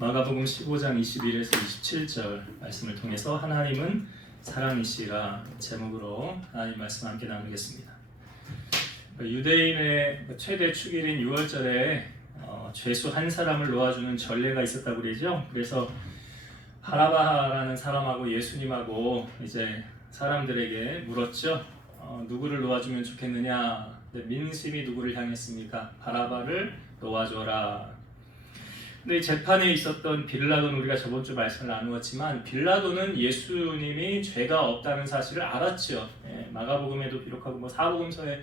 마가복음 15장 21에서 27절 말씀을 통해서 하나님은 사랑이시라 제목으로 하나님 말씀 함께 나누겠습니다. 유대인의 최대 축일인 6월절에 죄수 한 사람을 놓아주는 전례가 있었다고 그러죠. 그래서 바라바라는 사람하고 예수님하고 이제 사람들에게 물었죠. 누구를 놓아주면 좋겠느냐? 민심이 누구를 향했습니까? 바라바를 놓아줘라. 근데 이 재판에 있었던 빌라도는 우리가 저번 주 말씀을 나누었지만 빌라도는 예수님이 죄가 없다는 사실을 알았죠. 마가복음에도 기록하고 사복음서에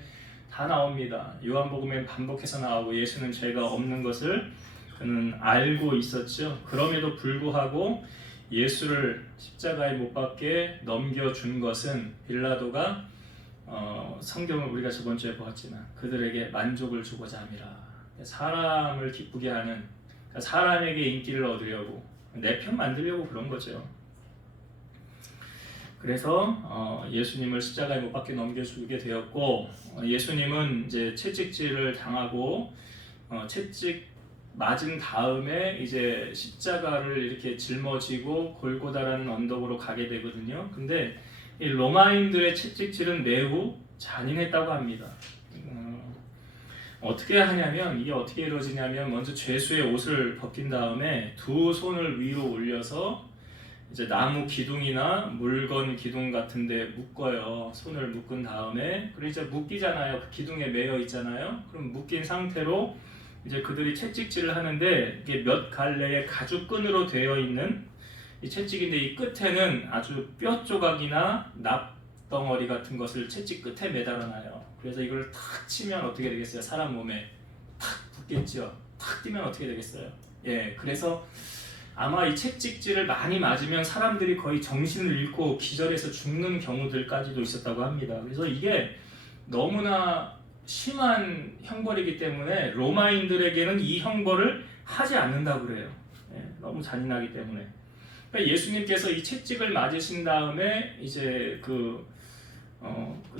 다 나옵니다. 요한복음엔 반복해서 나오고 예수는 죄가 없는 것을 그는 알고 있었죠. 그럼에도 불구하고 예수를 십자가에 못 박게 넘겨준 것은 빌라도가 성경을 우리가 저번 주에 보았지만 그들에게 만족을 주고자 함이라. 사람을 기쁘게 하는, 사람에게 인기를 얻으려고 내 편 만들려고 그런 거죠. 그래서 예수님을 십자가에 못 박게 넘겨주게 되었고, 예수님은 이제 채찍질을 당하고 채찍 맞은 다음에 이제 십자가를 이렇게 짊어지고 골고다라는 언덕으로 가게 되거든요. 근데 이 로마인들의 채찍질은 매우 잔인했다고 합니다. 어떻게 하냐면, 이게 어떻게 이루어지냐면, 먼저 죄수의 옷을 벗긴 다음에 두 손을 위로 올려서 이제 나무 기둥이나 물건 기둥 같은데 묶어요. 손을 묶은 다음에, 그리고 이제 묶이잖아요. 그 기둥에 매여 있잖아요. 그럼 묶인 상태로 이제 그들이 채찍질을 하는데, 이게 몇 갈래의 가죽끈으로 되어 있는 이 채찍인데, 이 끝에는 아주 뼈 조각이나 납덩어리 같은 것을 채찍 끝에 매달아놔요. 그래서 이걸 탁 치면 어떻게 되겠어요? 사람 몸에 탁 붙겠죠. 탁 뛰면 어떻게 되겠어요? 그래서 아마 이 채찍질을 많이 맞으면 사람들이 거의 정신을 잃고 기절해서 죽는 경우들까지도 있었다고 합니다. 그래서 이게 너무나 심한 형벌이기 때문에 로마인들에게는 이 형벌을 하지 않는다고 그래요. 너무 잔인하기 때문에. 그러니까 예수님께서 이 채찍을 맞으신 다음에 이제 그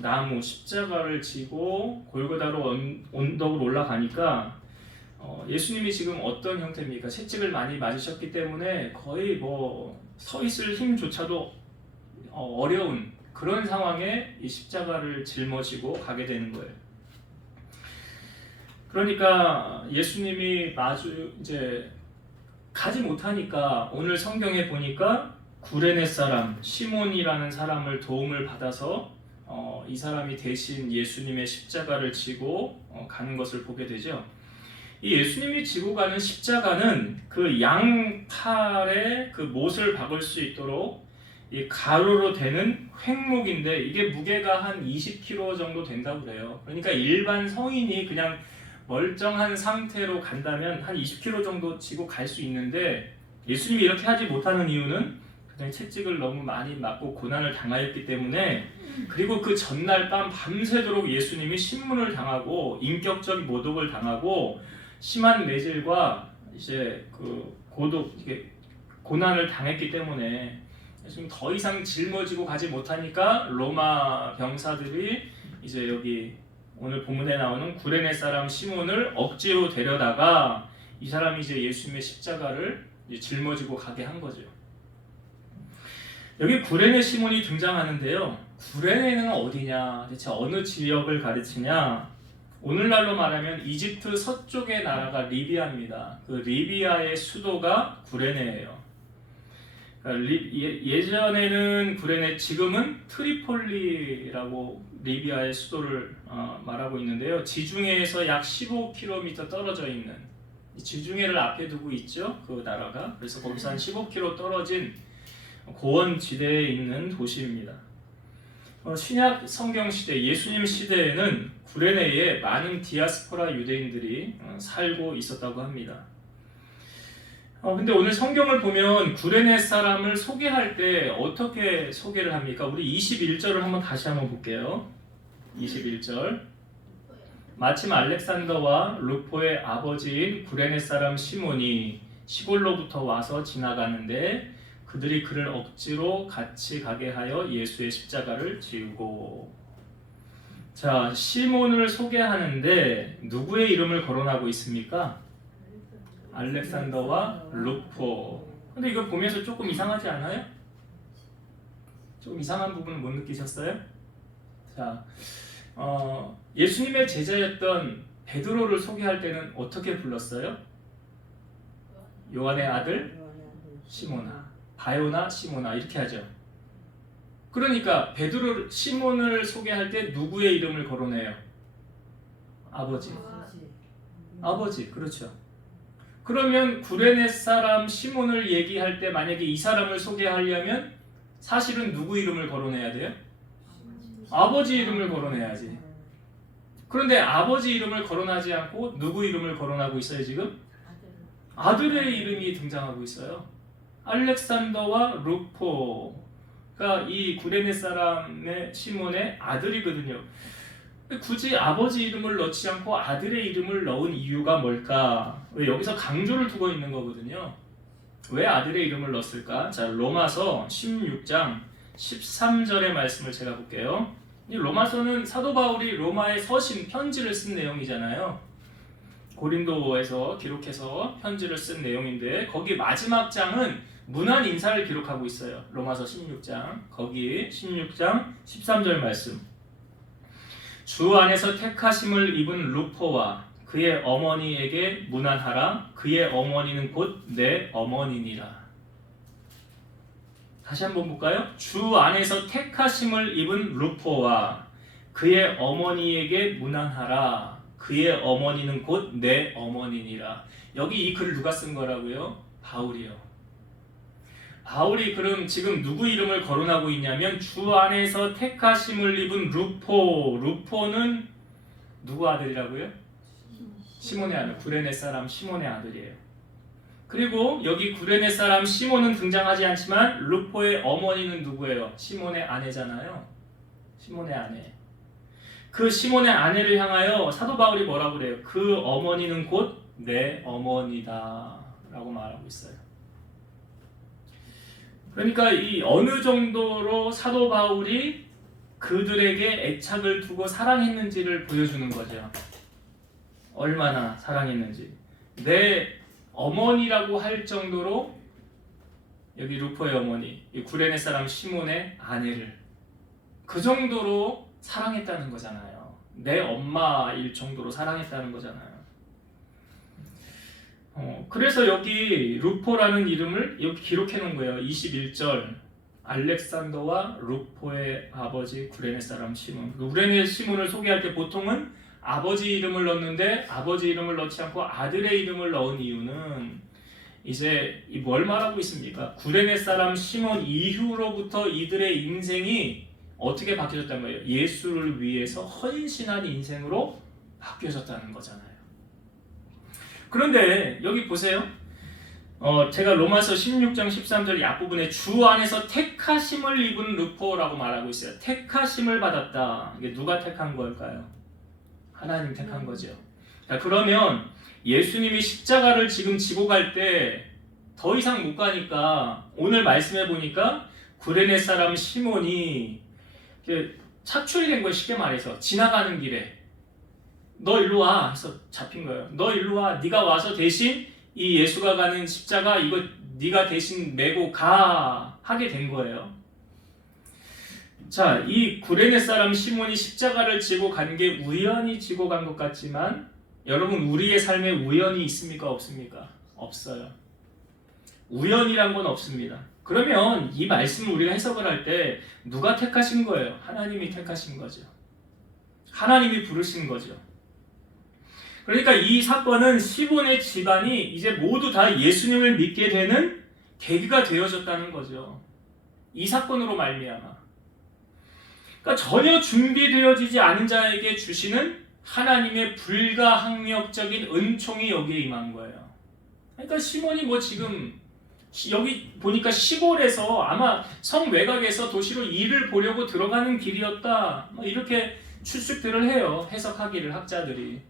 나무 십자가를 지고 골고다로 언덕으로 올라가니까 예수님이 지금 어떤 형태입니까? 채찍을 많이 맞으셨기 때문에 거의 서 있을 힘조차도 어려운 그런 상황에 이 십자가를 짊어지고 가게 되는 거예요. 그러니까 예수님이 이제 가지 못하니까 오늘 성경에 보니까 구레네 사람 시몬이라는 사람을 도움을 받아서 이 사람이 대신 예수님의 십자가를 지고 가는 것을 보게 되죠. 이 예수님이 지고 가는 십자가는 그 양팔에 그 못을 박을 수 있도록 이 가로로 되는 횡목인데, 이게 무게가 한 20kg 정도 된다고 그래요. 그러니까 일반 성인이 그냥 멀쩡한 상태로 간다면 한 20kg 정도 지고 갈 수 있는데, 예수님이 이렇게 하지 못하는 이유는 그냥 채찍을 너무 많이 맞고 고난을 당하였기 때문에, 그리고 그 전날 밤 밤새도록 예수님이 신문을 당하고 인격적 모독을 당하고 심한 매질과 이제 그 고난을 당했기 때문에 예수님 더 이상 짊어지고 가지 못하니까 로마 병사들이 이제 여기 오늘 본문에 나오는 구레네 사람 시몬을 억지로 데려다가 이 사람이 이제 예수님의 십자가를 이제 짊어지고 가게 한 거죠. 여기 구레네 시몬이 등장하는데요. 구레네는 어디냐? 대체 어느 지역을 가르치냐? 오늘날로 말하면 이집트 서쪽의 나라가 리비아입니다. 그 리비아의 수도가 구레네예요. 그러니까 예전에는 구레네, 지금은 트리폴리라고 리비아의 수도를 말하고 있는데요. 지중해에서 약 15km 떨어져 있는, 지중해를 앞에 두고 있죠. 그 나라가. 그래서 거기서 한 15km 떨어진 고원지대에 있는 도시입니다. 신약 성경 시대, 예수님 시대에는 구레네에 많은 디아스포라 유대인들이 살고 있었다고 합니다. 근데 오늘 성경을 보면 구레네 사람을 소개할 때 어떻게 소개를 합니까? 우리 21절을 다시 한번 볼게요. 21절. 마침 알렉산더와 루포의 아버지인 구레네 사람 시몬이 시골로부터 와서 지나가는데 그들이 그를 억지로 같이 가게 하여 예수의 십자가를 지우고. 자, 시몬을 소개하는데 누구의 이름을 거론하고 있습니까? 알렉산더와 루포. 근데 이거 보면서 조금 이상하지 않아요? 조금 이상한 부분은 못 느끼셨어요? 자, 예수님의 제자였던 베드로를 소개할 때는 어떻게 불렀어요? 요한의 아들 시몬아, 바요나 시몬아 이렇게 하죠. 그러니까 베드로 시몬을 소개할 때 누구의 이름을 거론해요? 아버지, 그렇죠. 그러면 구레네 사람 시몬을 얘기할 때 만약에 이 사람을 소개하려면 사실은 누구 이름을 거론해야 돼요? 아버지 이름을 거론해야지. 그런데 아버지 이름을 거론하지 않고 누구 이름을 거론하고 있어요 지금? 아들의 이름이 등장하고 있어요. 알렉산더와 루포가 이 구레네 사람의 시몬의 아들이거든요. 굳이 아버지 이름을 넣지 않고 아들의 이름을 넣은 이유가 뭘까? 왜 여기서 강조를 두고 있는 거거든요. 왜 아들의 이름을 넣었을까? 자, 로마서 16장 13절의 말씀을 제가 볼게요. 이 로마서는 사도 바울이 로마에 서신 편지를 쓴 내용이잖아요. 고린도에서 기록해서 편지를 쓴 내용인데 거기 마지막 장은 문안 인사를 기록하고 있어요. 로마서 16장 거기 16장 13절 말씀. 주 안에서 택하심을 입은 루포와 그의 어머니에게 문안하라. 그의 어머니는 곧 내 어머니니라. 다시 한번 볼까요? 주 안에서 택하심을 입은 루포와 그의 어머니에게 문안하라. 그의 어머니는 곧 내 어머니니라. 여기 이 글을 누가 쓴 거라고요? 바울이요. 바울이 그럼 지금 누구 이름을 거론하고 있냐면 주 안에서 택하심을 입은 루포. 루포는 누구 아들이라고요? 시몬의 아들, 구레네 사람 시몬의 아들이에요. 그리고 여기 구레네 사람 시몬은 등장하지 않지만 루포의 어머니는 누구예요? 시몬의 아내잖아요. 시몬의 아내. 그 시몬의 아내를 향하여 사도 바울이 뭐라고 그래요? 그 어머니는 곧 내 어머니다 라고 말하고 있어요. 그러니까 이 어느 정도로 사도 바울이 그들에게 애착을 두고 사랑했는지를 보여주는 거죠. 얼마나 사랑했는지. 내 어머니라고 할 정도로 여기 루포의 어머니, 이 구레네 사람 시몬의 아내를 그 정도로 사랑했다는 거잖아요. 내 엄마일 정도로 사랑했다는 거잖아요. 그래서 여기 루포라는 이름을 여기 기록해 놓은 거예요. 21절 알렉산더와 루포의 아버지 구레네 사람 시몬. 구레네 시몬을 소개할 때 보통은 아버지 이름을 넣는데 아버지 이름을 넣지 않고 아들의 이름을 넣은 이유는 이제 뭘 말하고 있습니까? 구레네 사람 시몬 이후로부터 이들의 인생이 어떻게 바뀌어졌다는 거예요? 예수를 위해서 헌신한 인생으로 바뀌어졌다는 거잖아요. 그런데 여기 보세요. 제가 로마서 16장 13절 이 앞부분에 주 안에서 택하심을 입은 루포라고 말하고 있어요. 택하심을 받았다. 이게 누가 택한 걸까요? 하나님 택한 거죠. 자, 그러면 예수님이 십자가를 지금 지고 갈 때 더 이상 못 가니까 오늘 말씀해 보니까 구레네 사람 시몬이 착출이 된 거예요. 쉽게 말해서 지나가는 길에 너 일로 와 해서 잡힌 거예요. 너 일로 와. 네가 와서 대신 이 예수가 가는 십자가 이거 네가 대신 메고 가 하게 된 거예요. 자, 이 구레네 사람 시몬이 십자가를 지고 간 게 우연히 지고 간 것 같지만 여러분 우리의 삶에 우연이 있습니까? 없습니까? 없어요. 우연이란 건 없습니다. 그러면 이 말씀을 우리가 해석을 할 때 누가 택하신 거예요? 하나님이 택하신 거죠. 하나님이 부르신 거죠. 그러니까 이 사건은 시몬의 집안이 이제 모두 다 예수님을 믿게 되는 계기가 되어졌다는 거죠. 이 사건으로 말미암아. 그러니까 전혀 준비되어지지 않은 자에게 주시는 하나님의 불가항력적인 은총이 여기에 임한 거예요. 그러니까 시몬이 뭐 지금 여기 보니까 시골에서 아마 성 외곽에서 도시로 일을 보려고 들어가는 길이었다. 뭐 이렇게 추측들을 해요. 해석하기를 학자들이.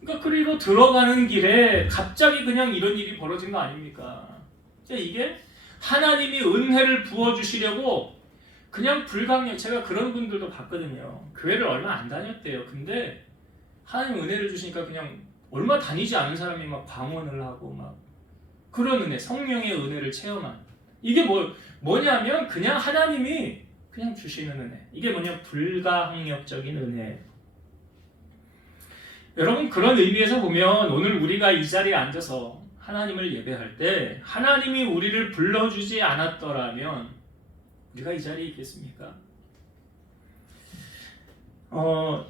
그러니까 그리고 들어가는 길에 갑자기 그냥 이런 일이 벌어진 거 아닙니까? 이게 하나님이 은혜를 부어주시려고 그냥 불가항력, 제가 그런 분들도 봤거든요. 교회를 얼마 안 다녔대요. 근데 하나님 은혜를 주시니까 그냥 얼마 다니지 않은 사람이 막 방언을 하고 막 그런 은혜, 성령의 은혜를 체험한 이게 뭐냐면 그냥 하나님이 그냥 주시는 은혜. 이게 뭐냐 불가항력적인 은혜예요. 여러분 그런 의미에서 보면 오늘 우리가 이 자리에 앉아서 하나님을 예배할 때 하나님이 우리를 불러주지 않았더라면 우리가 이 자리에 있겠습니까?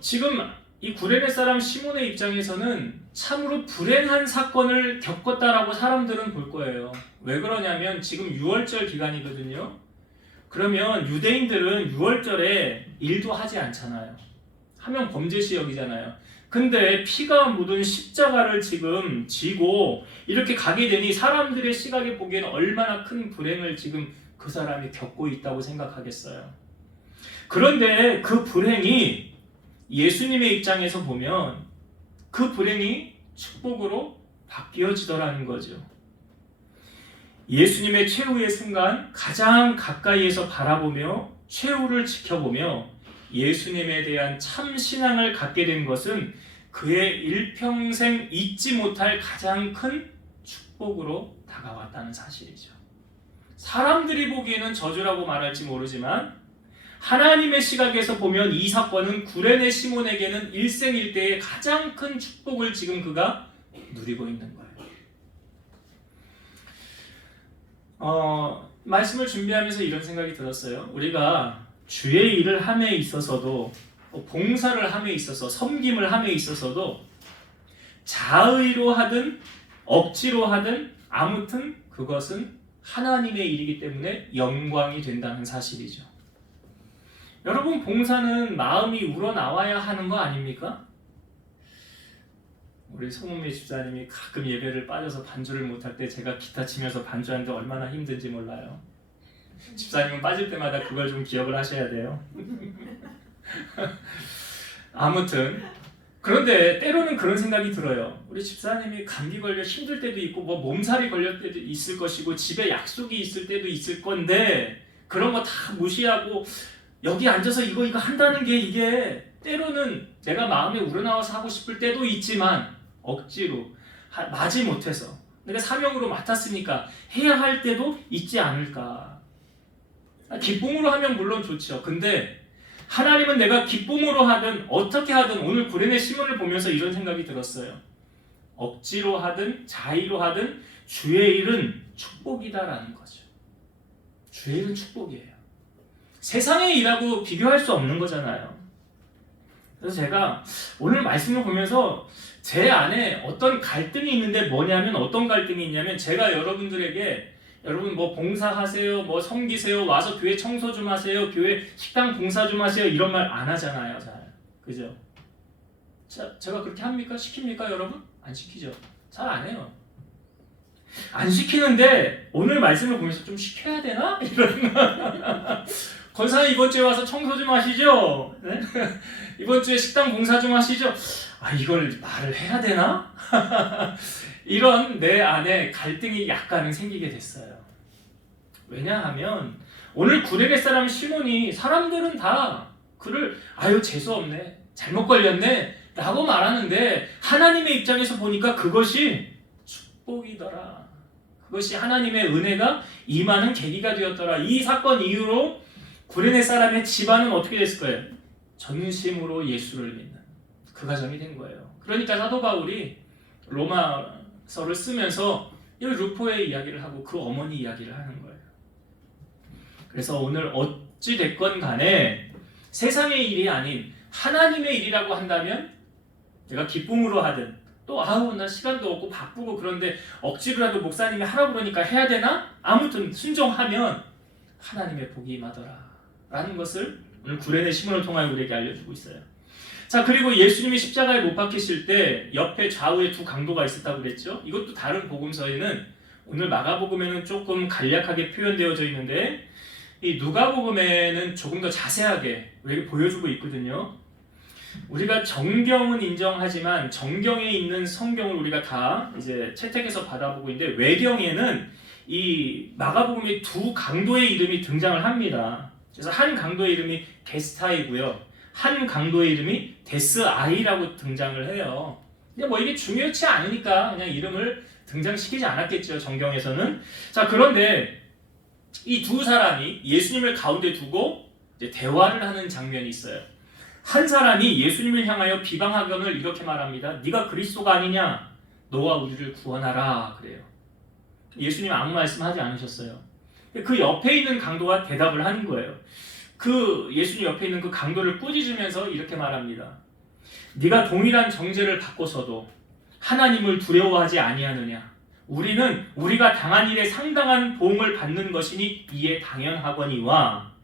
지금 이 구레네 사람 시몬의 입장에서는 참으로 불행한 사건을 겪었다라고 사람들은 볼 거예요. 왜 그러냐면 지금 6월절 기간이거든요. 그러면 유대인들은 6월절에 일도 하지 않잖아요. 하면 범죄시 여기잖아요. 근데 피가 묻은 십자가를 지금 지고 이렇게 가게 되니 사람들의 시각에 보기에는 얼마나 큰 불행을 지금 그 사람이 겪고 있다고 생각하겠어요. 그런데 그 불행이 예수님의 입장에서 보면 그 불행이 축복으로 바뀌어지더라는 거죠. 예수님의 최후의 순간 가장 가까이에서 바라보며 최후를 지켜보며 예수님에 대한 참 신앙을 갖게 된 것은 그의 일평생 잊지 못할 가장 큰 축복으로 다가왔다는 사실이죠. 사람들이 보기에는 저주라고 말할지 모르지만 하나님의 시각에서 보면 이 사건은 구레네 시몬에게는 일생일대의 가장 큰 축복을 지금 그가 누리고 있는 거예요. 말씀을 준비하면서 이런 생각이 들었어요. 우리가 주의 일을 함에 있어서도 봉사를 함에 있어서 섬김을 함에 있어서도 자의로 하든 억지로 하든 아무튼 그것은 하나님의 일이기 때문에 영광이 된다는 사실이죠. 여러분 봉사는 마음이 우러나와야 하는 거 아닙니까? 우리 송은미 집사님이 가끔 예배를 빠져서 반주를 못할 때 제가 기타 치면서 반주하는데 얼마나 힘든지 몰라요. 집사님은 빠질 때마다 그걸 좀 기억을 하셔야 돼요. 아무튼 그런데 때로는 그런 생각이 들어요. 우리 집사님이 감기 걸려 힘들 때도 있고 몸살이 걸릴 때도 있을 것이고 집에 약속이 있을 때도 있을 건데 그런 거 다 무시하고 여기 앉아서 이거 한다는 게 이게 때로는 내가 마음에 우러나와서 하고 싶을 때도 있지만 억지로 마지 못해서 내가 사명으로 맡았으니까 해야 할 때도 있지 않을까. 기쁨으로 하면 물론 좋죠. 근데 하나님은 내가 기쁨으로 하든 어떻게 하든 오늘 구레네 시몬을 보면서 이런 생각이 들었어요. 억지로 하든 자의로 하든 주의 일은 축복이다라는 거죠. 주의 일은 축복이에요. 세상의 일하고 비교할 수 없는 거잖아요. 그래서 제가 오늘 말씀을 보면서 제 안에 어떤 갈등이 있는데 뭐냐면 어떤 갈등이 있냐면 제가 여러분들에게 여러분 봉사하세요, 섬기세요, 와서 교회 청소 좀 하세요, 교회 식당 봉사 좀 하세요 이런 말 안 하잖아요. 잘 그죠? 제가 그렇게 합니까? 시킵니까 여러분? 안 시키죠. 잘 안 해요. 안 시키는데 오늘 말씀을 보면서 좀 시켜야 되나? 이런 권사님 이번 주에 와서 청소 좀 하시죠? 네? 이번 주에 식당 봉사 좀 하시죠? 이걸 말을 해야 되나? 이런 내 안에 갈등이 약간은 생기게 됐어요. 왜냐하면 오늘 구레네 사람 시몬이 사람들은 다 그를 재수없네, 잘못 걸렸네 라고 말하는데 하나님의 입장에서 보니까 그것이 축복이더라. 그것이 하나님의 은혜가 임하는 계기가 되었더라. 이 사건 이후로 구레네 사람의 집안은 어떻게 됐을 거예요? 전심으로 예수를 믿는 그 가정이 된 거예요. 그러니까 사도 바울이 로마서를 쓰면서 이 루포의 이야기를 하고 그 어머니 이야기를 하는 거예요. 그래서 오늘 어찌 됐건 간에 세상의 일이 아닌 하나님의 일이라고 한다면 내가 기쁨으로 하든 또 나 시간도 없고 바쁘고 그런데 억지로라도 목사님이 하라고 그러니까 해야 되나? 아무튼 순종하면 하나님의 복이 임하더라 라는 것을 오늘 구레네 시몬을 통하여 우리에게 알려주고 있어요. 자, 그리고 예수님이 십자가에 못 박히실 때 옆에 좌우에 두 강도가 있었다고 그랬죠. 이것도 다른 복음서에는 오늘 마가복음에는 조금 간략하게 표현되어져 있는데 이 누가복음에는 조금 더 자세하게 우리에게 보여주고 있거든요. 우리가 정경은 인정하지만 정경에 있는 성경을 우리가 다 이제 채택해서 받아보고 있는데 외경에는 이 마가복음의 두 강도의 이름이 등장을 합니다. 그래서 한 강도의 이름이 게스타이고요. 한 강도의 이름이 데스아이라고 등장을 해요. 근데 뭐 이게 중요치 않으니까 그냥 이름을 등장시키지 않았겠죠, 정경에서는. 자, 그런데 이 두 사람이 예수님을 가운데 두고 이제 대화를 하는 장면이 있어요. 한 사람이 예수님을 향하여 비방하건을 이렇게 말합니다. 네가 그리스도가 아니냐? 너와 우리를 구원하라. 그래요. 예수님 아무 말씀하지 않으셨어요. 그 옆에 있는 강도가 대답을 하는 거예요. 그 예수님 옆에 있는 그 강도를 꾸짖으면서 이렇게 말합니다. 네가 동일한 정죄를 받고서도 하나님을 두려워하지 아니하느냐? 우리는 우리가 당한 일에 상당한 보응을 받는 것이니 이에 당연하거니와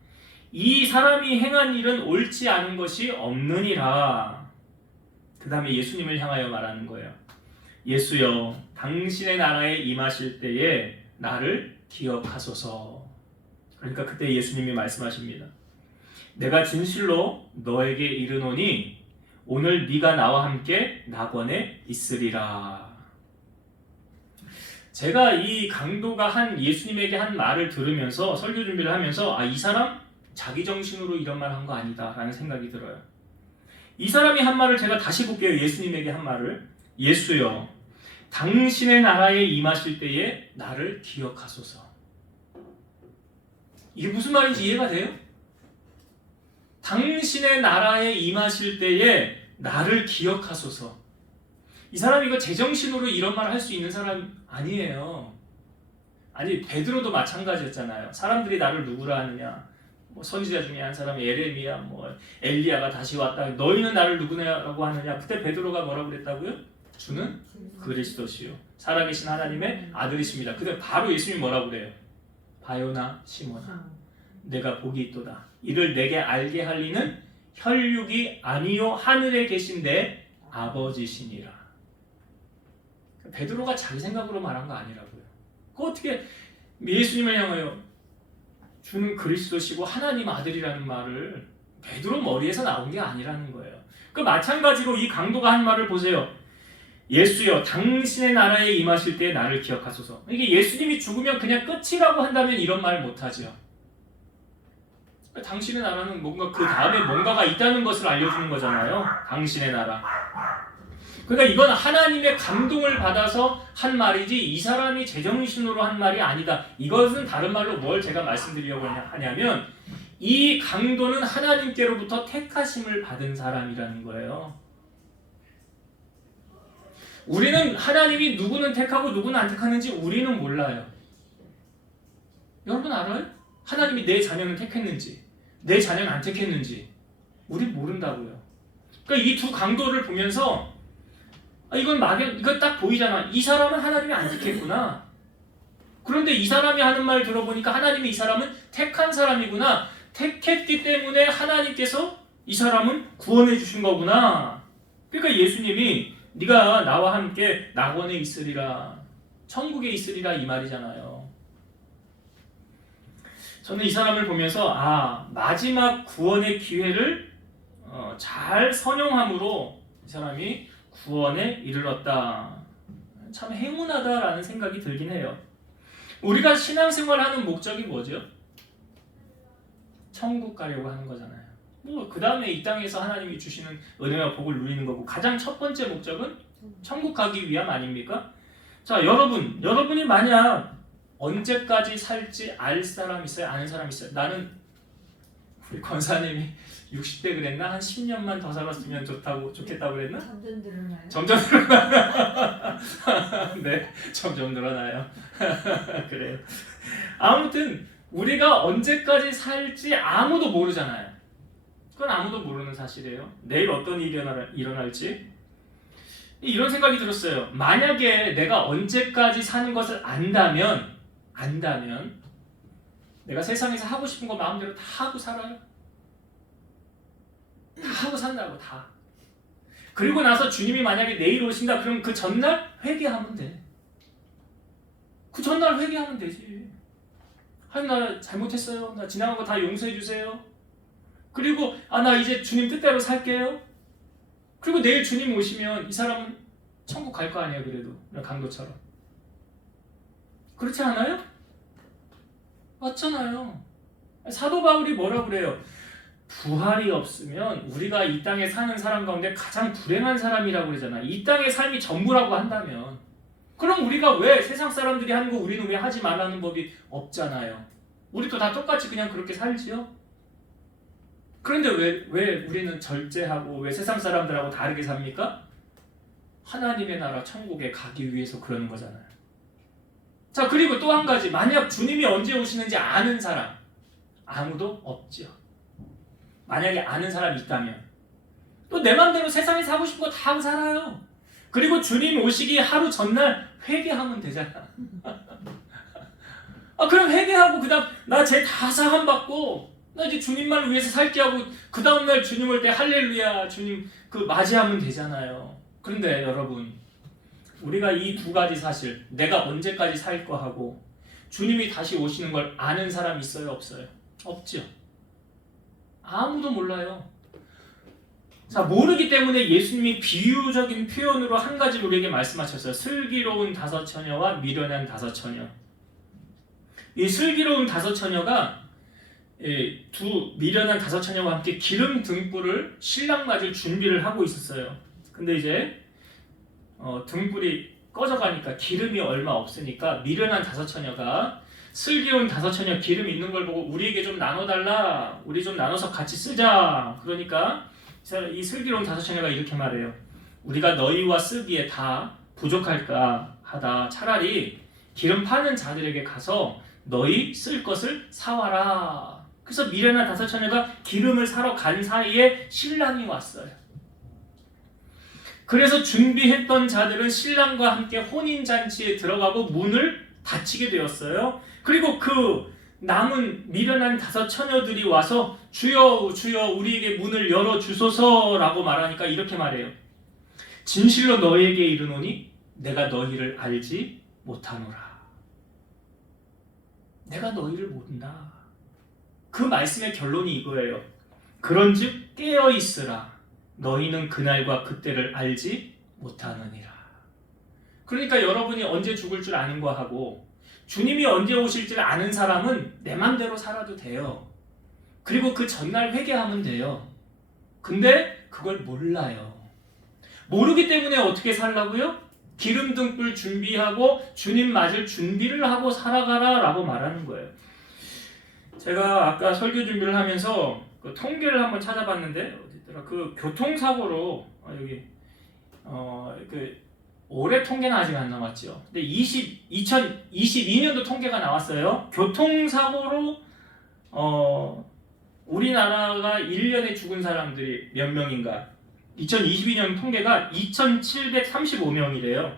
이 사람이 행한 일은 옳지 않은 것이 없느니라. 그 다음에 예수님을 향하여 말하는 거예요. 예수여, 당신의 나라에 임하실 때에 나를 기억하소서. 그러니까 그때 예수님이 말씀하십니다. 내가 진실로 너에게 이르노니 오늘 네가 나와 함께 낙원에 있으리라. 제가 이 강도가 예수님에게 한 말을 들으면서 설교 준비를 하면서 이 사람 자기 정신으로 이런 말 한 거 아니다 라는 생각이 들어요. 이 사람이 한 말을 제가 다시 볼게요. 예수님에게 한 말을. 예수여, 당신의 나라에 임하실 때에 나를 기억하소서. 이게 무슨 말인지 이해가 돼요? 당신의 나라에 임하실 때에 나를 기억하소서. 이 사람이 이거 제정신으로 이런 말을 할 수 있는 사람 아니에요. 아니, 베드로도 마찬가지였잖아요. 사람들이 나를 누구라 하느냐? 뭐 선지자 중에 한 사람이 에레미야, 뭐 엘리야가 다시 왔다. 너희는 나를 누구냐라고 하느냐? 그때 베드로가 뭐라고 그랬다고요? 주는 그리스도시요, 살아계신 하나님의 아들이십니다. 그때 바로 예수님이 뭐라고 그래요? 바요나 시몬아, 내가 복이 있도다. 이를 내게 알게 할 이는 혈육이 아니요 하늘에 계신 내 아버지시니라. 베드로가 자기 생각으로 말한 거 아니라고요. 그 어떻게 예수님을 향하여 주는 그리스도시고 하나님 아들이라는 말을 베드로 머리에서 나온 게 아니라는 거예요. 그 마찬가지로 이 강도가 한 말을 보세요. 예수여, 당신의 나라에 임하실 때 나를 기억하소서. 이게 예수님이 죽으면 그냥 끝이라고 한다면 이런 말 못하죠. 당신의 나라는 뭔가 그 다음에 뭔가가 있다는 것을 알려주는 거잖아요. 당신의 나라. 그러니까 이건 하나님의 감동을 받아서 한 말이지 이 사람이 제정신으로 한 말이 아니다. 이것은 다른 말로 뭘 제가 말씀드리려고 하냐면 이 강도는 하나님께로부터 택하심을 받은 사람이라는 거예요. 우리는 하나님이 누구는 택하고 누구는 안 택하는지 우리는 몰라요. 여러분 알아요? 하나님이 내 자녀는 택했는지 내 자녀는 안 택했는지 우린 모른다고요. 그러니까 이 두 강도를 보면서 이건 막연, 이거 딱 보이잖아. 이 사람은 하나님이 안 택했구나. 그런데 이 사람이 하는 말 들어보니까 하나님이 이 사람은 택한 사람이구나. 택했기 때문에 하나님께서 이 사람은 구원해 주신 거구나. 그러니까 예수님이 네가 나와 함께 낙원에 있으리라, 천국에 있으리라 이 말이잖아요. 저는 이 사람을 보면서 마지막 구원의 기회를 잘 선용함으로 이 사람이 구원에 이르렀다. 참 행운하다라는 생각이 들긴 해요. 우리가 신앙생활하는 목적이 뭐죠? 천국 가려고 하는 거잖아요. 뭐 그 다음에 이 땅에서 하나님이 주시는 은혜와 복을 누리는 거고 가장 첫 번째 목적은 천국 가기 위함 아닙니까? 자, 여러분이 만약 언제까지 살지 알 사람 있어요? 아는 사람 있어요? 나는 우리 권사님이 60대 그랬나? 한 10년만 더 살았으면 좋겠다고 그랬나? 점점 늘어나요? 점점 늘어나요. 네, 점점 늘어나요. 그래요. 아무튼 우리가 언제까지 살지 아무도 모르잖아요. 그건 아무도 모르는 사실이에요. 내일 어떤 일이 일어날지. 이런 생각이 들었어요. 만약에 내가 언제까지 사는 것을 안다면 내가 세상에서 하고 싶은 거 마음대로 다 하고 살아요. 다 하고 산다고 다. 그리고 나서 주님이 만약에 내일 오신다 그러면 그 전날 회개하면 돼. 그 전날 회개하면 되지. 하나님 나 잘못했어요. 나 지나간 거 다 용서해 주세요. 그리고 나 이제 주님 뜻대로 살게요. 그리고 내일 주님 오시면 이 사람은 천국 갈 거 아니에요. 그래도 강도처럼. 그렇지 않아요? 맞잖아요. 사도 바울이 뭐라 그래요? 부활이 없으면 우리가 이 땅에 사는 사람 가운데 가장 불행한 사람이라고 그러잖아요. 이 땅의 삶이 전부라고 한다면 그럼 우리가 왜 세상 사람들이 하는 거 우리는 왜 하지 말라는 법이 없잖아요. 우리도 다 똑같이 그냥 그렇게 살지요. 그런데 왜 우리는 절제하고 왜 세상 사람들하고 다르게 삽니까? 하나님의 나라 천국에 가기 위해서 그러는 거잖아요. 자, 그리고 또 한 가지, 만약 주님이 언제 오시는지 아는 사람 아무도 없죠. 만약에 아는 사람이 있다면 또 내 맘대로 세상에 사고 싶은 거 다 하고 살아요. 그리고 주님 오시기 하루 전날 회개하면 되잖아. 그럼 회개하고 그다음 나 죄 다 사함 받고 나 이제 주님만 위해서 살게 하고 그 다음날 주님 올 때 할렐루야 주님 그 맞이하면 되잖아요. 그런데 여러분, 우리가 이 두 가지 사실, 내가 언제까지 살 거 하고 주님이 다시 오시는 걸 아는 사람 있어요, 없어요? 없죠. 아무도 몰라요. 자, 모르기 때문에 예수님이 비유적인 표현으로 한 가지를 우리에게 말씀하셨어요. 슬기로운 다섯 처녀와 미련한 다섯 처녀. 이 슬기로운 다섯 처녀가 두 미련한 다섯 처녀와 함께 기름 등불을 신랑 맞을 준비를 하고 있었어요. 근데 이제 등불이 꺼져가니까 기름이 얼마 없으니까 미련한 다섯 처녀가 슬기로운 다섯 처녀 기름 있는 걸 보고 우리에게 좀 나눠달라, 우리 좀 나눠서 같이 쓰자. 그러니까 이 슬기로운 다섯 처녀가 이렇게 말해요. 우리가 너희와 쓰기에 다 부족할까 하다 차라리 기름 파는 자들에게 가서 너희 쓸 것을 사와라. 그래서 미련한 다섯 처녀가 기름을 사러 간 사이에 신랑이 왔어요. 그래서 준비했던 자들은 신랑과 함께 혼인잔치에 들어가고 문을 닫히게 되었어요. 그리고 그 남은 미련한 다섯 처녀들이 와서 주여 주여 우리에게 문을 열어주소서라고 말하니까 이렇게 말해요. 진실로 너희에게 이르노니 내가 너희를 알지 못하노라. 내가 너희를 모른다. 그 말씀의 결론이 이거예요. 그런즉 깨어있으라. 너희는 그날과 그때를 알지 못하느니라. 그러니까 여러분이 언제 죽을 줄 아는 거하고 주님이 언제 오실지를 아는 사람은 내 맘대로 살아도 돼요. 그리고 그 전날 회개하면 돼요. 근데 그걸 몰라요. 모르기 때문에 어떻게 살라고요? 기름 등불 준비하고 주님 맞을 준비를 하고 살아가라 라고 말하는 거예요. 제가 아까 설교 준비를 하면서 그 통계를 한번 찾아봤는데 어디더라? 그 교통사고로 여기 그 올해 통계는 아직 안 나왔죠. 근데 2022년도 통계가 나왔어요. 교통사고로 우리나라가 1년에 죽은 사람들이 몇 명인가? 2022년 통계가 2,735명이래요.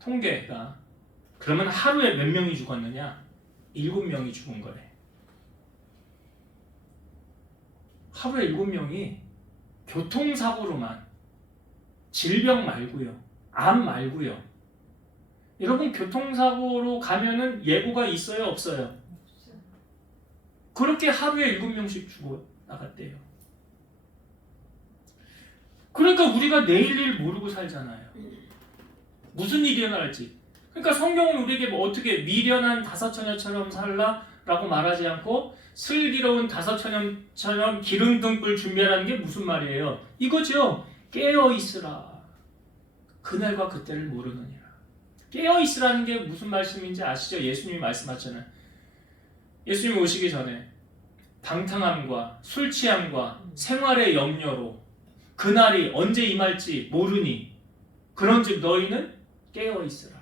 통계가. 그러면 하루에 몇 명이 죽었느냐? 7명이 죽은 거래. 하루에 7명이 교통사고로만, 질병 말고요, 암 말고요. 여러분 교통사고로 가면은 예고가 있어요, 없어요? 그렇게 하루에 7명씩 죽어 나갔대요. 그러니까 우리가 내일 일 모르고 살잖아요. 무슨 일이 일어날지. 그러니까 성경은 우리에게 뭐 어떻게 미련한 다섯 처녀처럼 살라라고 말하지 않고 슬기로운 다섯 처녀처럼 기름 등불 준비하라는 게 무슨 말이에요? 이거죠. 깨어 있으라. 그날과 그때를 모르느니라. 깨어 있으라는 게 무슨 말씀인지 아시죠? 예수님이 말씀하셨잖아요. 예수님이 오시기 전에 방탕함과 술 취함과 생활의 염려로 그날이 언제 임할지 모르니 그런즉 너희는 깨어 있으라.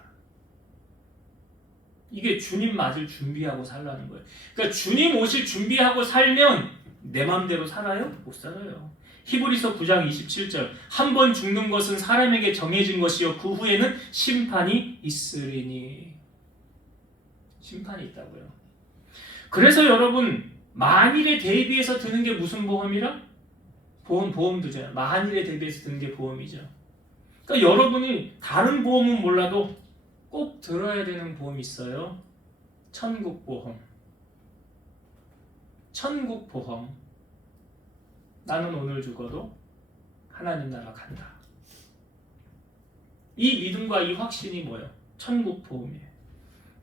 이게 주님 맞을 준비하고 살라는 거예요. 그러니까 주님 오실 준비하고 살면 내 맘대로 살아요? 못 살아요. 히브리서 9장 27절 한 번 죽는 것은 사람에게 정해진 것이요 그 후에는 심판이 있으리니. 심판이 있다고요. 그래서 여러분 만일에 대비해서 드는 게 무슨 보험이라? 보험 들잖아요. 만일에 대비해서 드는 게 보험이죠. 그러니까 여러분이 다른 보험은 몰라도 꼭 들어야 되는 보험이 있어요. 천국보험. 천국보험. 나는 오늘 죽어도 하나님 나라 간다. 이 믿음과 이 확신이 뭐예요? 천국보험이에요.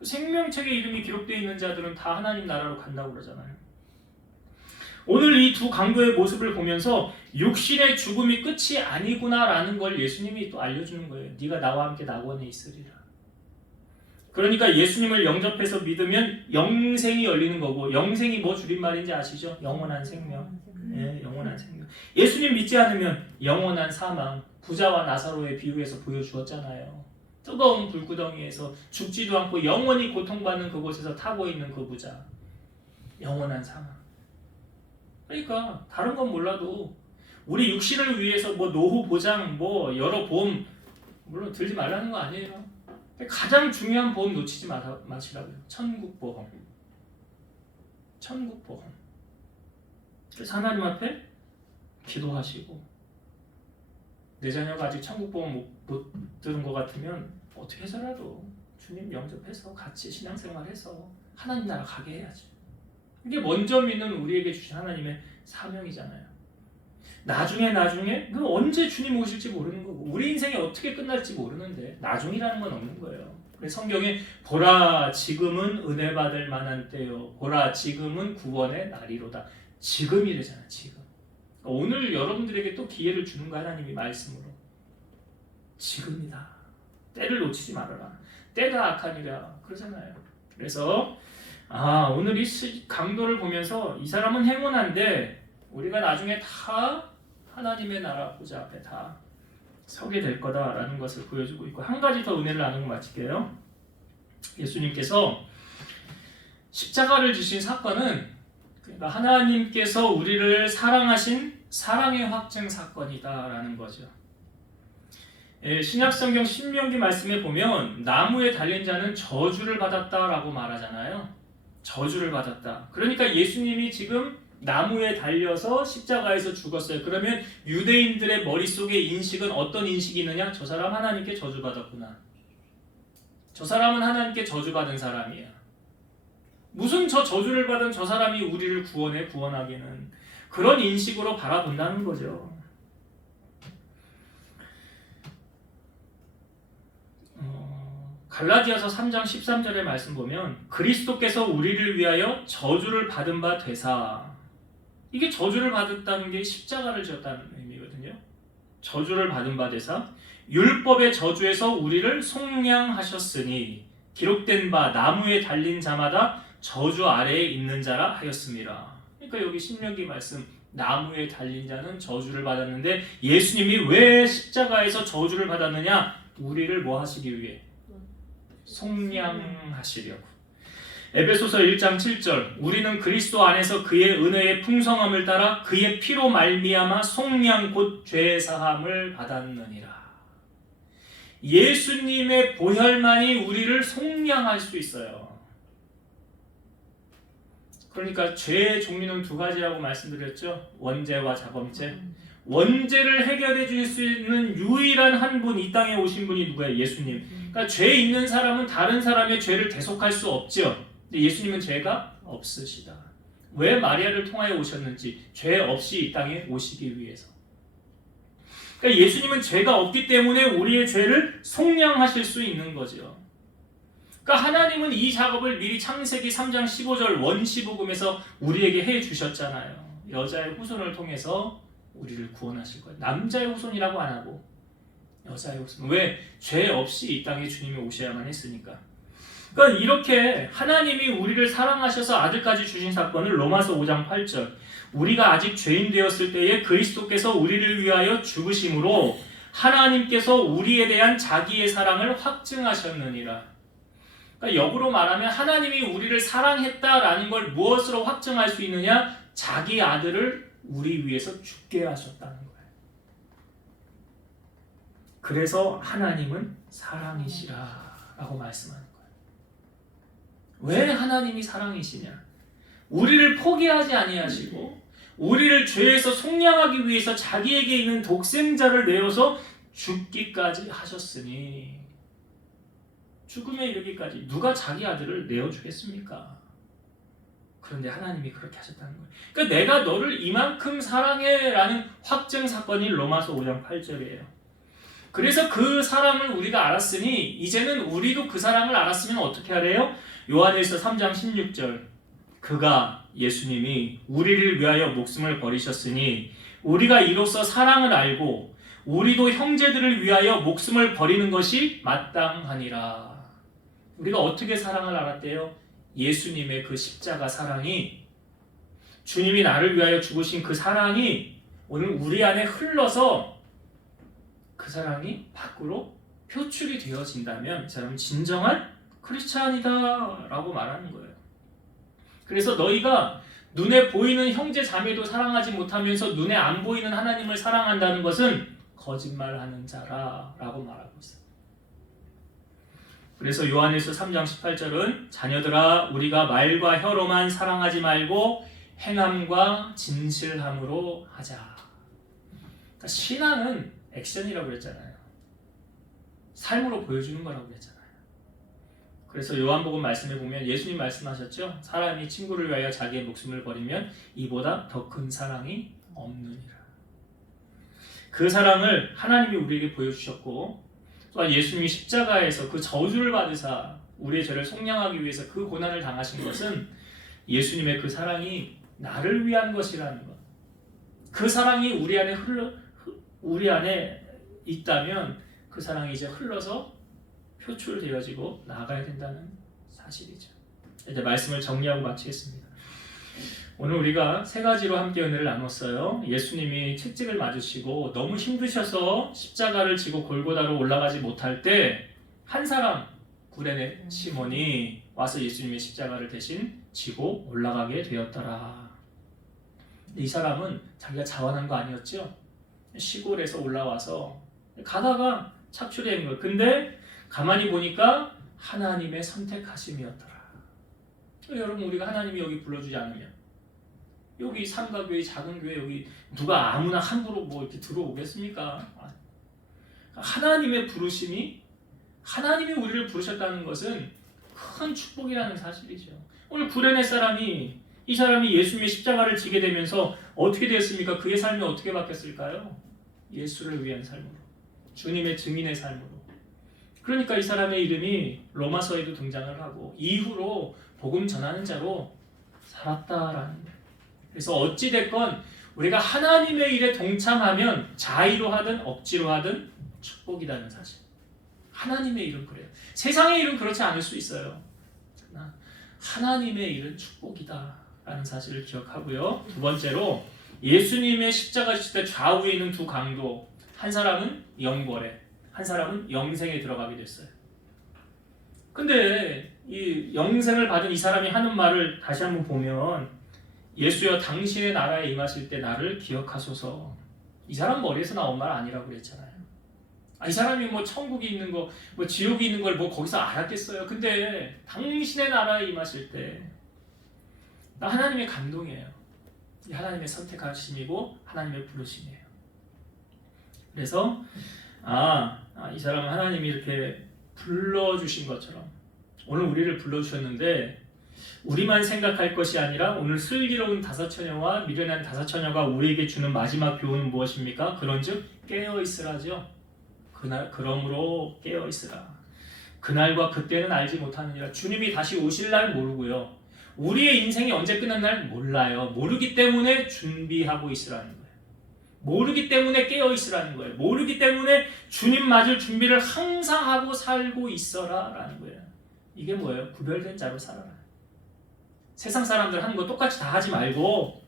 생명책에 이름이 기록되어 있는 자들은 다 하나님 나라로 간다고 그러잖아요. 오늘 이 두 강도의 모습을 보면서 육신의 죽음이 끝이 아니구나라는 걸 예수님이 또 알려주는 거예요. 네가 나와 함께 낙원에 있으리라. 그러니까 예수님을 영접해서 믿으면 영생이 열리는 거고, 영생이 뭐 줄임말인지 아시죠? 영원한 생명. 예, 영원한 생명. 예수님 믿지 않으면 영원한 사망. 부자와 나사로의 비유에서 보여주었잖아요. 뜨거운 불구덩이에서 죽지도 않고 영원히 고통받는 그곳에서 타고 있는 그 부자. 영원한 사망. 그러니까 다른 건 몰라도 우리 육신을 위해서 뭐 노후 보장, 뭐 여러 보험 물론 들지 말라는 거 아니에요. 가장 중요한 보험 놓치지 마시라고요. 천국보험. 천국보험. 그래서 하나님 앞에 기도하시고, 내 자녀가 아직 천국보험 못 들은 것 같으면 어떻게 해서라도 주님 영접해서 같이 신앙생활해서 하나님 나라 가게 해야지. 이게 먼저 믿는 우리에게 주신 하나님의 사명이잖아요. 나중에 그 언제 주님 오실지 모르는 거고, 우리 인생이 어떻게 끝날지 모르는데 나중이라는 건 없는 거예요. 그래서 성경에 보라 지금은 은혜 받을 만한 때요, 보라 지금은 구원의 날이로다. 지금이래잖아. 지금. 오늘 여러분들에게 또 기회를 주는 거, 하나님이 말씀으로. 지금이다. 때를 놓치지 말아라. 때가 악하니라 그러잖아요. 그래서 오늘 이 강도를 보면서 이 사람은 행운한데 우리가 나중에 다 하나님의 나라 보좌 앞에 다 서게 될 거다라는 것을 보여주고 있고, 한 가지 더 은혜를 나누고 마칠게요. 예수님께서 십자가를 지신 사건은, 그러니까 하나님께서 우리를 사랑하신 사랑의 확증 사건이다라는 거죠. 신약성경 신명기 말씀에 보면 나무에 달린 자는 저주를 받았다라고 말하잖아요. 저주를 받았다. 그러니까 예수님이 지금 나무에 달려서 십자가에서 죽었어요. 그러면 유대인들의 머릿속에 인식은 어떤 인식이 있느냐? 저 사람 하나님께 저주받았구나. 저 사람은 하나님께 저주받은 사람이야. 무슨 저주를 받은 저 사람이 우리를 구원하기는, 그런 인식으로 바라본다는 거죠. 갈라디아서 3장 13절의 말씀 보면 그리스도께서 우리를 위하여 저주를 받은 바 되사, 이게 저주를 받았다는 게 십자가를 지었다는 의미거든요. 저주를 받은 바 되사 율법의 저주에서 우리를 속량하셨으니 기록된 바 나무에 달린 자마다 저주 아래에 있는 자라 하였습니다. 그러니까 여기 신명기 말씀, 나무에 달린 자는 저주를 받았는데 예수님이 왜 십자가에서 저주를 받았느냐? 우리를 뭐 하시기 위해? 속량하시려고. 에베소서 1장 7절, 우리는 그리스도 안에서 그의 은혜의 풍성함을 따라 그의 피로 말미암아 속량 곧 죄 사함을 받았느니라. 예수님의 보혈만이 우리를 속량할 수 있어요. 그러니까 죄의 종류는 두 가지라고 말씀드렸죠. 원죄와 자범죄. 원죄를 해결해 줄 수 있는 유일한 한 분, 이 땅에 오신 분이 누구예요? 예수님. 그러니까 죄 있는 사람은 다른 사람의 죄를 대속할 수 없죠. 근데 예수님은 죄가 없으시다. 왜 마리아를 통하여 오셨는지, 죄 없이 이 땅에 오시기 위해서. 그러니까 예수님은 죄가 없기 때문에 우리의 죄를 속량하실 수 있는 거죠. 그러니까 하나님은 이 작업을 미리 창세기 3장 15절 원시복음에서 우리에게 해 주셨잖아요. 여자의 후손을 통해서 우리를 구원하실 거예요. 남자의 후손이라고 안 하고 여자의 후손. 왜? 죄 없이 이 땅에 주님이 오셔야만 했으니까. 그러니까 이렇게 하나님이 우리를 사랑하셔서 아들까지 주신 사건을 로마서 5장 8절, 우리가 아직 죄인 되었을 때에 그리스도께서 우리를 위하여 죽으심으로 하나님께서 우리에 대한 자기의 사랑을 확증하셨느니라. 그러니까 역으로 말하면 하나님이 우리를 사랑했다라는 걸 무엇으로 확증할 수 있느냐? 자기 아들을 우리 위해서 죽게 하셨다는 거예요. 그래서 하나님은 사랑이시라라고 말씀하는 거예요. 왜 하나님이 사랑이시냐? 우리를 포기하지 아니하시고 우리를 죄에서 속량하기 위해서 자기에게 있는 독생자를 내어서 죽기까지 하셨으니, 죽음에 이르기까지 누가 자기 아들을 내어주겠습니까? 그런데 하나님이 그렇게 하셨다는 거예요. 그러니까 내가 너를 이만큼 사랑해 라는 확증 사건이 로마서 5장 8절이에요. 그래서 그 사랑을 우리가 알았으니 이제는 우리도 그 사랑을 알았으면 어떻게 하래요? 요한일서 3장 16절, 그가 예수님이 우리를 위하여 목숨을 버리셨으니 우리가 이로써 사랑을 알고 우리도 형제들을 위하여 목숨을 버리는 것이 마땅하니라. 우리가 어떻게 사랑을 알았대요? 예수님의 그 십자가 사랑이, 주님이 나를 위하여 죽으신 그 사랑이 오늘 우리 안에 흘러서 그 사랑이 밖으로 표출이 되어진다면 이 사람은 진정한 크리스찬이다 라고 말하는 거예요. 그래서 너희가 눈에 보이는 형제 자매도 사랑하지 못하면서 눈에 안 보이는 하나님을 사랑한다는 것은 거짓말하는 자라 라고 말하고 있어요. 그래서 요한일서 3장 18절은 자녀들아 우리가 말과 혀로만 사랑하지 말고 행함과 진실함으로 하자. 그러니까 신앙은 액션이라고 그랬잖아요. 삶으로 보여주는 거라고 그랬잖아요. 그래서 요한복음 말씀에 보면 예수님 말씀하셨죠. 사람이 친구를 위하여 자기의 목숨을 버리면 이보다 더 큰 사랑이 없느니라. 그 사랑을 하나님이 우리에게 보여주셨고, 또한 예수님이 십자가에서 그 저주를 받으사 우리의 죄를 속량하기 위해서 그 고난을 당하신 것은 예수님의 그 사랑이 나를 위한 것이라는 것. 그 사랑이 우리 안에 있다면 그 사랑이 이제 흘러서 표출되어지고 나가야 된다는 사실이죠. 이제 말씀을 정리하고 마치겠습니다. 오늘 우리가 세 가지로 함께 은혜를 나눴어요. 예수님이 채찍을 맞으시고 너무 힘드셔서 십자가를 지고 골고다로 올라가지 못할 때 한 사람, 구레네 시몬이 와서 예수님의 십자가를 대신 지고 올라가게 되었더라. 이 사람은 자기가 자원한 거 아니었죠? 시골에서 올라와서 가다가 착출된 거예요. 근데 가만히 보니까 하나님의 선택하심이었더라. 여러분, 우리가 하나님이 여기 불러주지 않으면, 여기 삼가교회, 작은 교회, 여기 누가 아무나 함부로 뭐 이렇게 들어오겠습니까? 하나님의 부르심이, 하나님이 우리를 부르셨다는 것은 큰 축복이라는 사실이죠. 오늘 구레네 사람이, 이 사람이 예수님의 십자가를 지게 되면서 어떻게 되었습니까? 그의 삶이 어떻게 바뀌었을까요? 예수를 위한 삶으로, 주님의 증인의 삶으로. 그러니까 이 사람의 이름이 로마서에도 등장을 하고 이후로 복음 전하는 자로 살았다라는 거예요. 그래서 어찌됐건 우리가 하나님의 일에 동참하면 자의로 하든 억지로 하든 축복이라는 사실. 하나님의 일은 그래요. 세상의 일은 그렇지 않을 수 있어요. 그러나 하나님의 일은 축복이다라는 사실을 기억하고요. 두 번째로 예수님의 십자가 지실 때 좌우에 있는 두 강도, 한 사람은 영벌에, 한 사람은 영생에 들어가게 됐어요. 근데 이 영생을 받은 이 사람이 하는 말을 다시 한번 보면, 예수여 당신의 나라에 임하실 때 나를 기억하소서. 이 사람 머리에서 나온 말 아니라고 그랬잖아요. 이 사람이 뭐 천국이 있는 거, 뭐 지옥이 있는 걸 뭐 거기서 알았겠어요. 근데 당신의 나라에 임하실 때, 나 하나님의 감동이에요. 이 하나님의 선택하심이고 하나님의 부르심이에요. 그래서 이 사람은 하나님이 이렇게 불러주신 것처럼 오늘 우리를 불러주셨는데, 우리만 생각할 것이 아니라 오늘 슬기로운 다섯 처녀와 미련한 다섯 처녀가 우리에게 주는 마지막 교훈은 무엇입니까? 그런즉 깨어있으라죠. 그러므로 깨어있으라. 그날과 그때는 알지 못하느니라. 주님이 다시 오실 날 모르고요. 우리의 인생이 언제 끝난 날 몰라요. 모르기 때문에 준비하고 있으라는 거예요. 모르기 때문에 깨어있으라는 거예요. 모르기 때문에 주님 맞을 준비를 항상 하고 살고 있어라 라는 거예요. 이게 뭐예요? 구별된 자로 살아라. 세상 사람들 하는 거 똑같이 다 하지 말고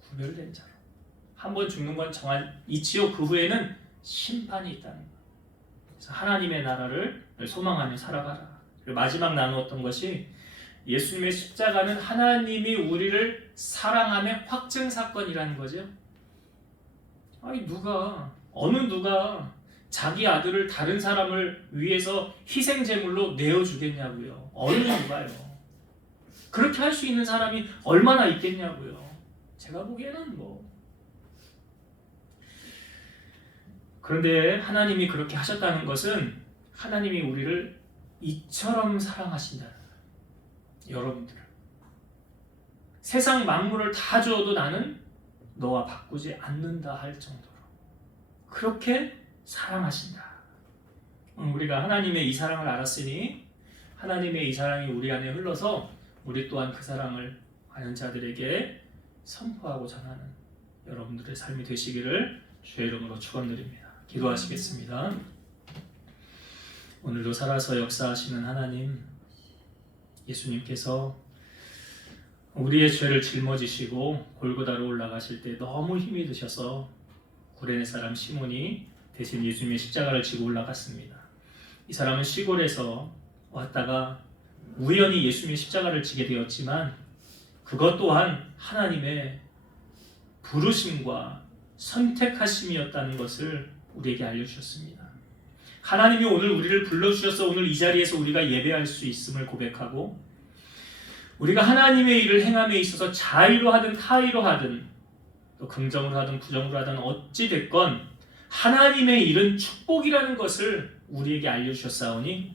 구별된 자로. 한 번 죽는 건 정한 이치요, 그 후에는 심판이 있다는 거예요. 그래서 하나님의 나라를 소망하며 살아가라. 그리고 마지막 나누었던 것이, 예수님의 십자가는 하나님이 우리를 사랑함의 확증 사건이라는 거죠. 어느 누가 자기 아들을 다른 사람을 위해서 희생 제물로 내어주겠냐고요. 어느 누가요. 그렇게 할 수 있는 사람이 얼마나 있겠냐고요. 제가 보기에는 그런데 하나님이 그렇게 하셨다는 것은 하나님이 우리를 이처럼 사랑하신다는 거예요. 여러분들을. 세상 만물을 다 주어도 나는 너와 바꾸지 않는다 할 정도로 그렇게 사랑하신다. 우리가 하나님의 이 사랑을 알았으니 하나님의 이 사랑이 우리 안에 흘러서 우리 또한 그 사랑을 많은 자들에게 선포하고 전하는 여러분들의 삶이 되시기를 주의 이름으로 축원드립니다. 기도하시겠습니다. 오늘도 살아서 역사하시는 하나님, 예수님께서 우리의 죄를 짊어지시고 골고다로 올라가실 때 너무 힘이 드셔서 구레네 사람 시몬이 대신 예수님의 십자가를 지고 올라갔습니다. 이 사람은 시골에서 왔다가 우연히 예수님의 십자가를 지게 되었지만 그것 또한 하나님의 부르심과 선택하심이었다는 것을 우리에게 알려주셨습니다. 하나님이 오늘 우리를 불러주셔서 오늘 이 자리에서 우리가 예배할 수 있음을 고백하고 우리가 하나님의 일을 행함에 있어서 자의로 하든 타의로 하든 또 긍정으로 하든 부정으로 하든 어찌 됐건 하나님의 일은 축복이라는 것을 우리에게 알려주셨사오니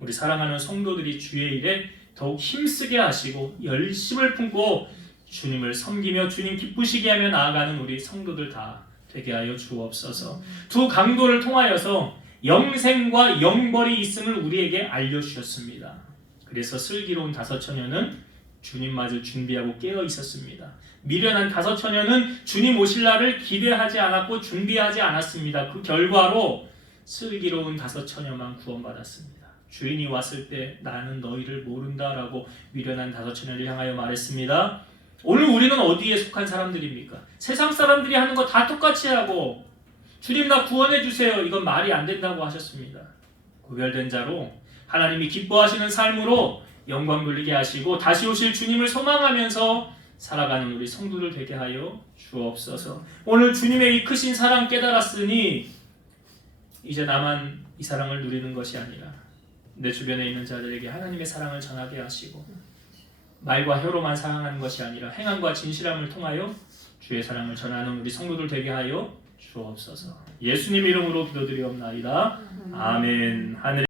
우리 사랑하는 성도들이 주의 일에 더욱 힘쓰게 하시고 열심을 품고 주님을 섬기며 주님 기쁘시게 하며 나아가는 우리 성도들 다 되게 하여 주옵소서. 두 강도를 통하여서 영생과 영벌이 있음을 우리에게 알려주셨습니다. 그래서 슬기로운 다섯 처녀는 주님 맞을 준비하고 깨어 있었습니다. 미련한 다섯 처녀는 주님 오실 날을 기대하지 않았고 준비하지 않았습니다. 그 결과로 슬기로운 다섯 처녀만 구원받았습니다. 주인이 왔을 때 나는 너희를 모른다라고 미련한 다섯 처녀를 향하여 말했습니다. 오늘 우리는 어디에 속한 사람들입니까? 세상 사람들이 하는 거 다 똑같이 하고 주님 나 구원해 주세요. 이건 말이 안 된다고 하셨습니다. 구별된 자로 하나님이 기뻐하시는 삶으로 영광 돌리게 하시고 다시 오실 주님을 소망하면서 살아가는 우리 성도들 되게 하여 주옵소서. 오늘 주님의 이 크신 사랑 깨달았으니 이제 나만 이 사랑을 누리는 것이 아니라 내 주변에 있는 자들에게 하나님의 사랑을 전하게 하시고 말과 혀로만 사랑하는 것이 아니라 행함과 진실함을 통하여 주의 사랑을 전하는 우리 성도들 되게 하여 주옵소서. 예수님 이름으로 기도드리옵나이다. 아멘. 하늘